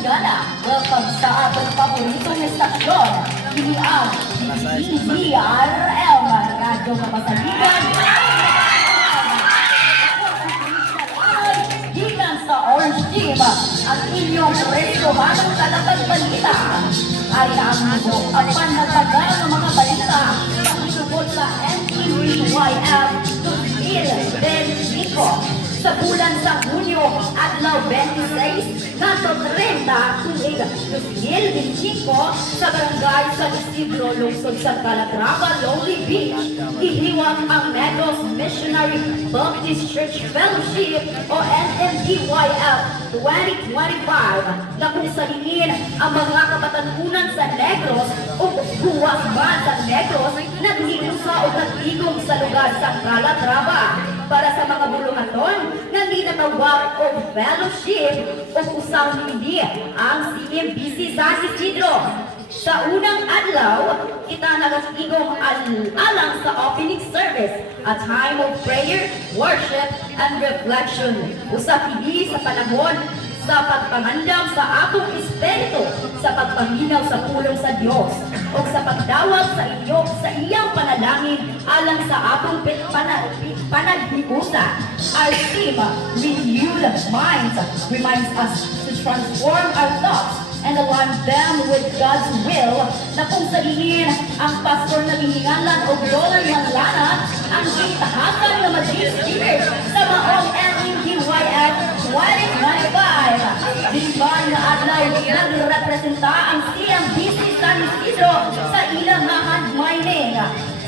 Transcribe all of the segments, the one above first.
Maligana, welcome sa atong paboritong estasyon. Kini ang DZRM, Radyo Kapasaligan. Gikan sa Orange Team, ang inyong preskohanong talagang balita. Ay ang panhatagal ng mga balita sa isubot sa NTVYF 2025 sa bulan sa Hunyo adlaw 26 nato 30 tuig 2025 sa barangay San Isidro, lungsod sa Calatrava, Lonely Beach. Ihiwag ang Negros Missionary Baptist Church Fellowship o NMBYF 2025 na kung saliin ang mga kapatanunan sa Negros o buwas ba sa Negros naghiusa o nagigong sa lugar sa Calatrava. Para sa mga buluhaton na ninatawag o fellowship o usang hindi ang CMBC San Isidro. Sa unang adlaw, kita nagasigong alang sa opening service, a time of prayer, worship, and reflection. Usa kini sa panahon sa pagpangandam sa atong espiritu, sa pagpaminaw sa pulong sa Dios, o sa pagdawat sa inyo sa iyang panalangin alang sa atong panaghiusa. Our theme, Renewed Minds, reminds us to transform our thoughts and align them with God's will, na kung salihin ang pastor na hihingalan o Roland Manglana ang gitahakan na maging speaker sa maong NMBYF 2025. Dimban na adlaw nagrepresenta ang CMBC San Isidro sa ilang mga handmining.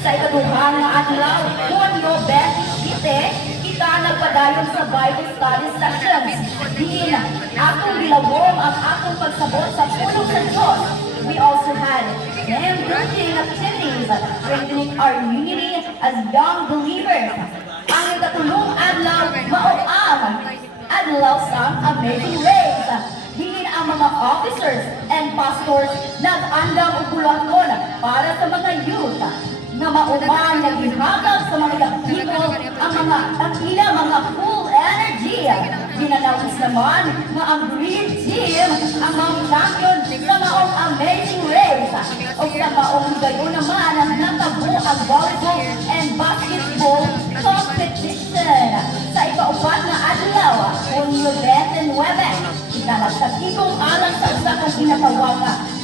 Sa ikaduhang na adlaw, Hunyo 27, kita nagpadayon sa Bible Study Sessions. Din atong bilawong ang atong pagsabot sa pulong sa Diyos. We also had team-building activities, strengthening our unity as young believers. Ang ikatulong adlaw, mauang adlaw sa Amazing Race. Din ang mga officers and pastors nag-andam ugulaton para sa mga youth na mauman nagihagag sa mga young people ang ilang mga full energy. Ginanawis naman na ang Green Team ang mga champion sa maong Amazing Race. O sa maong gayon naman ang natabo ang volleyball and basketball competition. Sa ikaupat na adlaw, Hunyo 29, ikalagsatigong alang sa usa kang ginatawag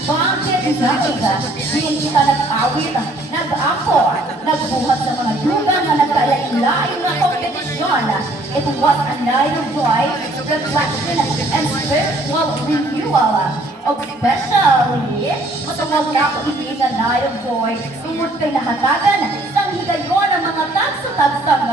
Banket Night. Diyan kita nag-awit, nag-ako, nagbuhat sa mga dugang na nagkalain-lain na kompetisyon. It was a night of joy, reflection, and spiritual renewal. Especially, matawag na ako hindi na night of joy, tungod kay nahatagan ng higayon ng mga tagsa-tagsang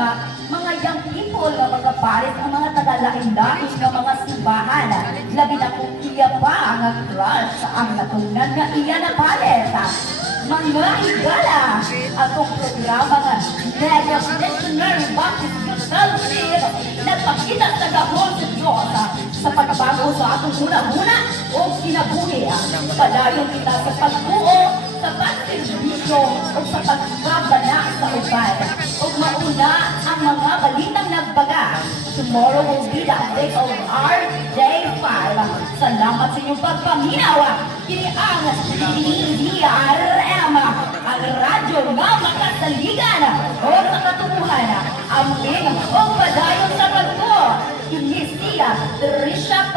mga young people na mga pares ang mga taga-lain-lain ng mga simbahan. Labi na kung iya pa ang crush ang natunan nga iya na pares. Mga higala, atong programa nga Negros Missionary Baptist Youth Fellowship nagpakita sa gahon sa Diyos sa pagbago sa atong muna-muna o kinabuhi. Padayon kita sa pagbuo, sa pagservisyo o sa pagbabana sa uban. O mauna ang mga balitang nagbaga. Tomorrow will be the day of our day 5. Salamat sa inyong pagpaminaw. Kini ang DZRM, ang radyo nga makasaligan o sa katubuhan. Amin o padayon sa pagbo. Kini siya, Trisha